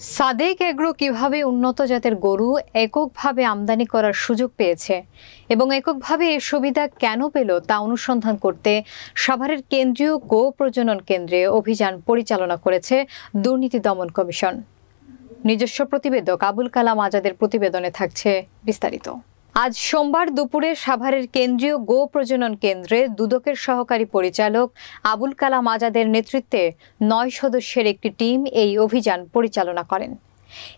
Sadek agro কিভাবে উন্নত জাতের গরু এককভাবে আমদানি করার সুযোগ পেয়েছে এবং এককভাবে এই সুবিধা কেন পেল তা অনুসন্ধান করতে সাভারের কেন্দ্রীয় গো প্রজনন কেন্দ্রে অভিযান পরিচালনা করেছে দুর্নীতি দমন কমিশন। নিজস্ব প্রতিবেদক আবুল কালাম আজাদের প্রতিবেদনে থাকছে বিস্তারিত। আজ সোমবার দুপুরে সাভারের কেন্দ্রীয় গো প্রজনন কেন্দ্রে দুদকের সহকারী পরিচালক আবুল কালাম আজাদের নেতৃত্বে ৯ সদস্যের একটি টিম এই অভিযান পরিচালনা করেন।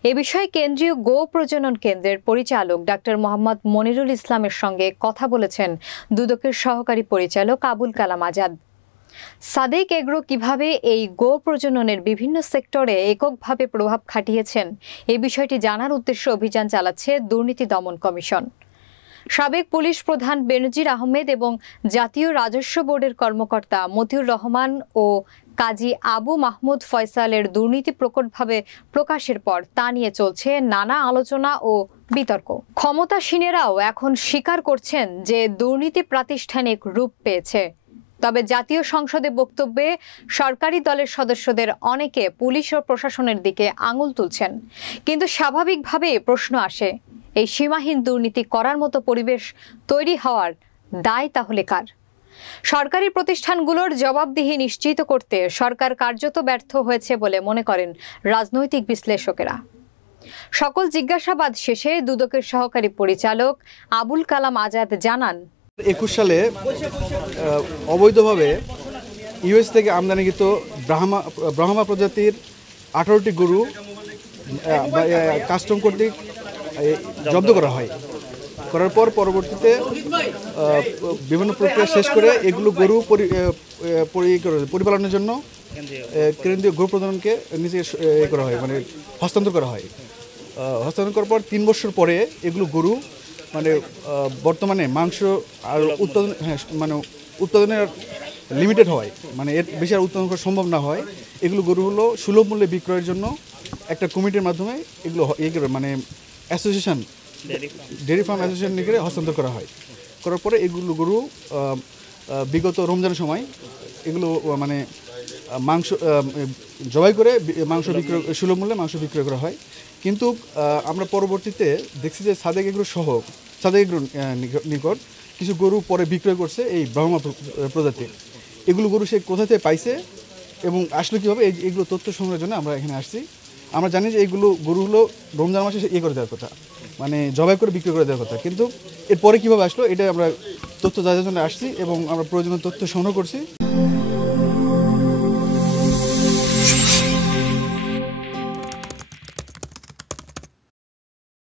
এ বিষয়ে কেন্দ্রীয় গো প্রজনন কেন্দ্রের পরিচালক ডাক্তার মোহাম্মদ মনিরুল ইসলামের সঙ্গে কথা বলেছেন দুদকের সহকারী পরিচালক আবুল কালাম আজাদ। সাদেক এগ্রো কিভাবে এই গো প্রজননের বিভিন্ন সেক্টরে এককভাবে প্রভাব খাটিয়েছেন এই বিষয়টি জানার উদ্দেশ্যে অভিযান চালাচ্ছে দুর্নীতি দমন কমিশন। সাবেক পুলিশ প্রধান বেনজির আহমেদ এবং জাতীয় রাজস্ব বোর্ডের কর্মকর্তা মতিউর রহমান ও কাজী আবু মাহমুদ ফয়সালের দুর্নীতি প্রকটভাবে প্রকাশের পর তা নিয়ে চলছে নানা আলোচনা ও বিতর্ক। ক্ষমতাসীনেরাও এখন স্বীকার করছেন যে দুর্নীতি প্রাতিষ্ঠানিক রূপ পেয়েছে। তবে জাতীয় সংসদে বক্তব্যে সরকারি দলের সদস্যদের অনেকে পুলিশ ও প্রশাসনের দিকে আঙুল তুলছেন। কিন্তু স্বাভাবিকভাবেই প্রশ্ন আসে, এই সীমাহীন দুর্নীতি করার মতো পরিবেশ তৈরি হওয়ার দায় তাহলে কার? সরকারি প্রতিষ্ঠানগুলোর জবাবদিহি নিশ্চিত করতে সরকার কার্যত ব্যর্থ হয়েছে বলে মনে করেন রাজনৈতিক বিশ্লেষকেরা। সকল জিজ্ঞাসাবাদ শেষে দুদকের সহকারী পরিচালক আবুল কালাম আজাদ জানান, ২১ সালে অবৈধভাবে ইউএস থেকে আমদানিকৃত ব্রাহ্মা প্রজাতির ১৮টি গরু কাস্টম কর্তৃক জব্দ করা হয়। করার পর পরবর্তীতে বিভিন্ন প্রক্রিয়া শেষ করে এগুলো গরু পরিপালনের জন্য কেন্দ্রীয় গরু প্রজননকে নিচে করা হয়, মানে হস্তান্তর করা হয়। হস্তান্তর করার পর ৩ বছর পরে এগুলো গরু বর্তমানে মাংস আর উৎপাদনের লিমিটেড হয়, মানে এর বেশি আর উৎপাদন করা সম্ভব না হয়। এগুলো গরুগুলো সুলভ মূল্যে বিক্রয়ের জন্য একটা কমিটির মাধ্যমে এগুলো মানে অ্যাসোসিয়েশন, ডেয়ারি ফার্ম অ্যাসোসিয়েশন নিয়ে হস্তান্তর করা হয়। করার পরে এগুলো গরু বিগত রমজানের সময় এগুলো মানে মাংস জবাই করে মাংস বিক্রয়, সুলভ মূল্যে মাংস বিক্রয় করা হয়। কিন্তু আমরা পরবর্তীতে দেখছি যে সাদেক এগ্রোর নিকট কিছু গরু পরে বিক্রয় করছে এই ব্রাহ্মা প্রজাতির। এগুলো গরু সে কোথা থেকে পাইছে এবং আসলে কীভাবে এগুলো তথ্য সংগ্রহের জন্য আমরা এখানে আসছি। আমরা জানি যে এইগুলো গরুগুলো রমজান মাসে করে দেওয়ার কথা, মানে জবাই করে বিক্রি করে দেওয়ার কথা, কিন্তু এরপরে কীভাবে আসলো এটা আমরা তথ্য যাচাইয়ের জন্য আসছি এবং আমরা প্রয়োজনীয় তথ্য সংগ্রহ করছি।